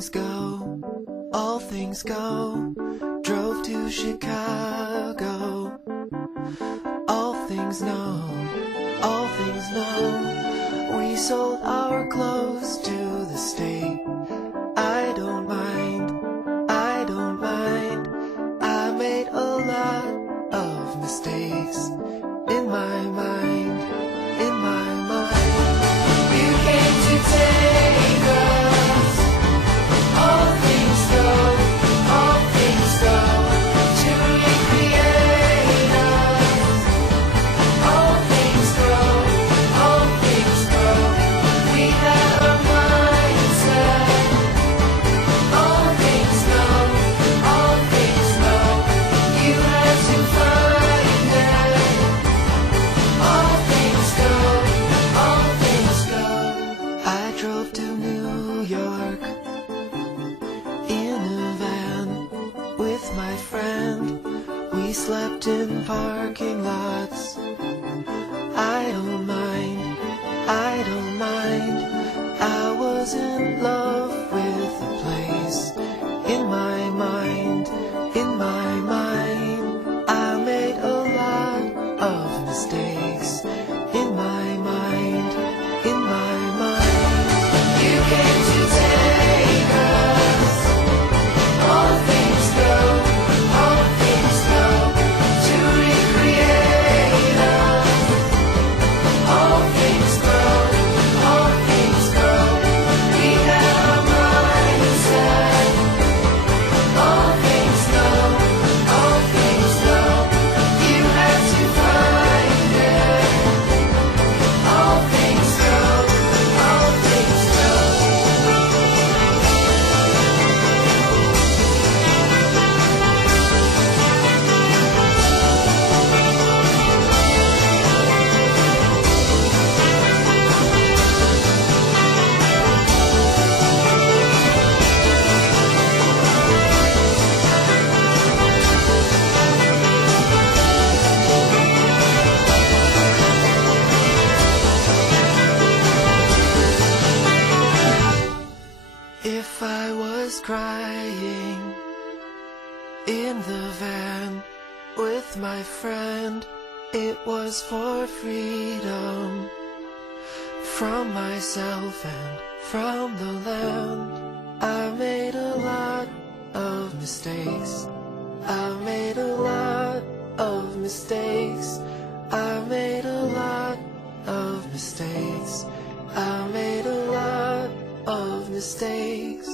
things go, all things go. Drove to Chicago. All things know, all things know. We sold our clothes to the state. I don't mind, I don't mind. I made a lot of mistakes in my mind, in my mind. You came to take us. All things go, all things go. To recreate us. All things go, all things go. We had a mindset. All things know, all things know. You had to find it. All things go, all things go. I drove to New York in a van with my friend. We slept in parking lots. I don't mind, I don't mind. I was in love with the place. In my mind, in my mind. I made a lot of mistakes. In my mind, in my mind. You came to take us. All things go, all things go. To recreate us. All things go, all things go. We had a mindset. All things know, all things know. You had to find it. All things go, all things go. If I was crying in the van with my friend, it was for freedom from myself and from the land. I made a lot of mistakes. I made a lot of mistakes. I made a lot of mistakes. I made a lot of mistakes.